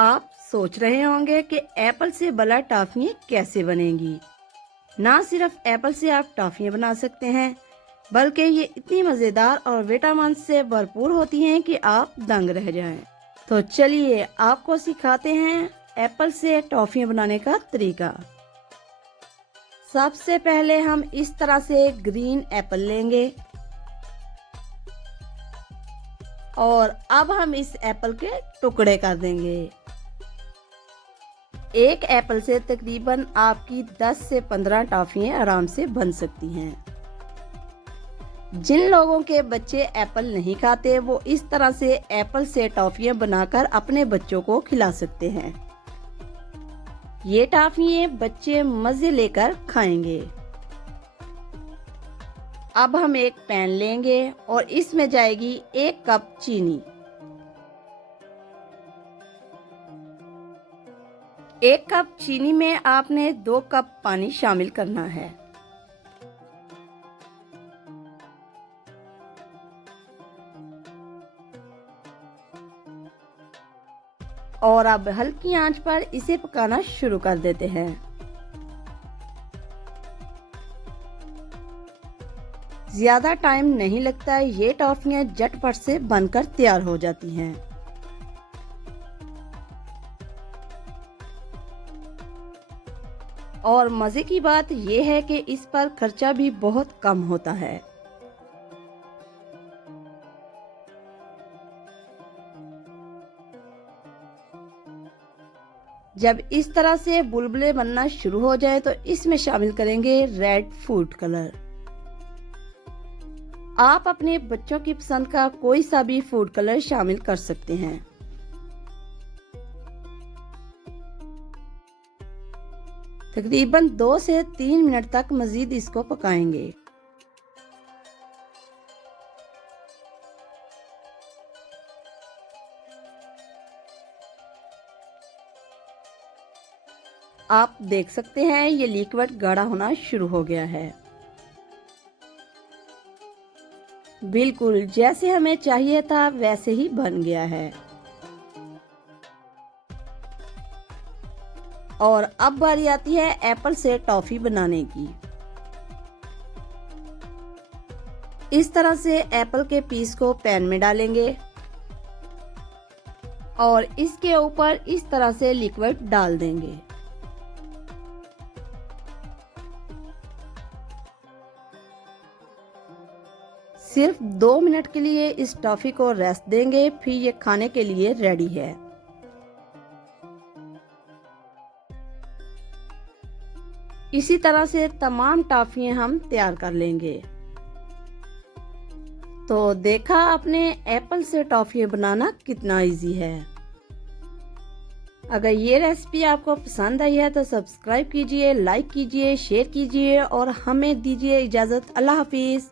आप सोच रहे होंगे कि एप्पल से बना टॉफियाँ कैसे बनेंगी। ना सिर्फ एप्पल से आप टॉफियाँ बना सकते हैं, बल्कि ये इतनी मज़ेदार और विटामिन से भरपूर होती हैं कि आप दंग रह जाएं। तो चलिए आपको सिखाते हैं एप्पल से टॉफियाँ बनाने का तरीका। सबसे पहले हम इस तरह से ग्रीन एप्पल लेंगे और अब हम इस एप्पल के टुकड़े कर देंगे। एक एप्पल से तकरीबन आपकी 10 से 15 टॉफियाँ आराम से बन सकती हैं। जिन लोगों के बच्चे एप्पल नहीं खाते वो इस तरह से एप्पल से टॉफियाँ बनाकर अपने बच्चों को खिला सकते हैं। ये टॉफियाँ बच्चे मज़े लेकर खाएंगे। अब हम एक पैन लेंगे और इसमें जाएगी 1 कप चीनी। 1 कप चीनी में आपने 2 कप पानी शामिल करना है। और अब हल्की आंच पर इसे पकाना शुरू कर देते हैं। ज्यादा टाइम नहीं लगता, ये टॉफियां झटपट से बनकर तैयार हो जाती हैं। और मजे की बात यह है कि इस पर खर्चा भी बहुत कम होता है। जब इस तरह से बुलबुले बनना शुरू हो जाए तो इसमें शामिल करेंगे रेड फूड कलर। आप अपने बच्चों की पसंद का कोई सा भी फूड कलर शामिल कर सकते हैं। तकरीबन 2 से 3 मिनट तक मजीद इसको पकाएंगे। आप देख सकते हैं ये लिक्विड गाढ़ा होना शुरू हो गया है। बिल्कुल जैसे हमें चाहिए था वैसे ही बन गया है। और अब बारी आती है एप्पल से टॉफी बनाने की। इस तरह से एप्पल के पीस को पैन में डालेंगे और इसके ऊपर इस तरह से लिक्विड डाल देंगे। सिर्फ 2 मिनट के लिए इस टॉफी को रेस्ट देंगे, फिर ये खाने के लिए रेडी है। इसी तरह से तमाम टॉफियां हम तैयार कर लेंगे। तो देखा आपने एप्पल से टॉफियां बनाना कितना इजी है। अगर ये रेसिपी आपको पसंद आई है तो सब्सक्राइब कीजिए, लाइक कीजिए, शेयर कीजिए और हमें दीजिए इजाजत। अल्लाह हाफिज।